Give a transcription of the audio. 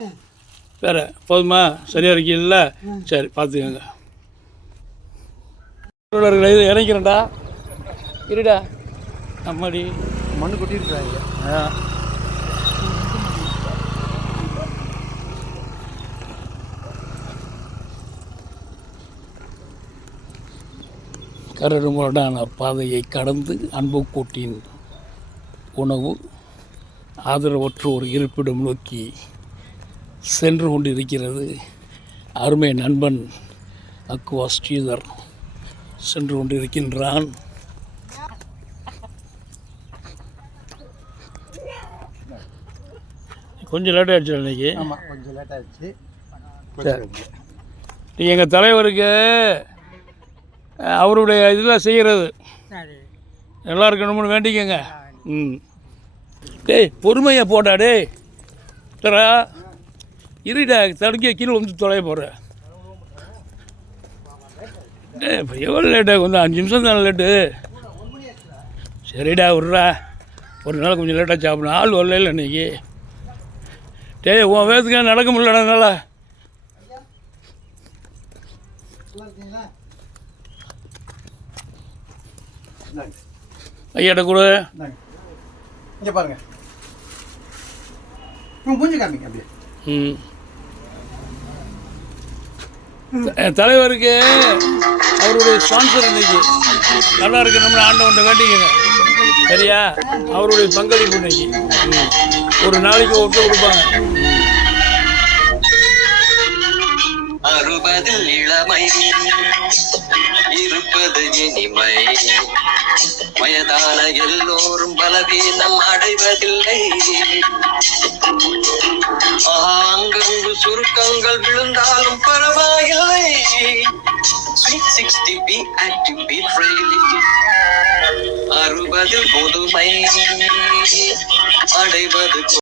வேறு போதுமா? சரியாக இருக்கீங்களா? சரி, பார்த்துக்கோங்க. இது இறங்கிறேன்டா, இருடா. அம்மாடி மண்ணு கொட்டிருக்காங்க. கரடுமுரடான பாதையை கடந்து அன்புக்கூட்டின் உணவு ஆதரவற்றோர் இருப்பிடம் நோக்கி சென்று கொண்டிருக்கிறது. அருமை நண்பன் அக்குவா ஸ்ரீதர் சென்று கொண்டிருக்கின்றான். கொஞ்சம் லேட் ஆகிடுச்சு அன்றைக்கி. ஆமாம், கொஞ்சம் லேட் ஆகிடுச்சு. சரி, நீங்கள் எங்கள் தலைவருக்கு அவருடைய இதெல்லாம் செய்கிறது நல்லா இருக்கணும்னு வேண்டிக்கங்க. டேய் பொறுமையாக போட்டா, டேய் தரா இருடா, தடுக்க கீழே வந்து தொலைய போகிற. டே இப்போ எவ்வளோ லேட்டாக கொஞ்சம் 5 நிமிஷம் தானே லேட்டு. சரிடா விட்றா, ஒரு நாள் கொஞ்சம் லேட்டாக சாப்பிடணும். ஆள் வரல இன்றைக்கி. டேய் உன் வேகத்துக்கு நடக்க முடியலடா என்னால். ஐயாட்ட கூட இங்கே பாருங்க, பூஞ்சி காமிங்க அப்படியே. என் தலைவருக்கு அவருடைய ஸ்பான்சர் இன்னைக்கு நல்லா இருக்கணும்னு ஆண்டவன்ட்ட வேண்டிக்கங்க. சரியா? அவருடைய பங்களிப்பு இன்னைக்கு ஒரு நாளைக்கு ஒருத்தர் கொடுப்பாங்க. 60 இளமை இருப்பது இனிமை, வயதான எல்லோரும் பலவீனம் அடைவதில்லை. ஆங்கங்கு சுருக்கங்கள் விழுந்தாலும் பரவாயில்லை. Sweet 60 be active, be freely. 60 புதுமை அடைவது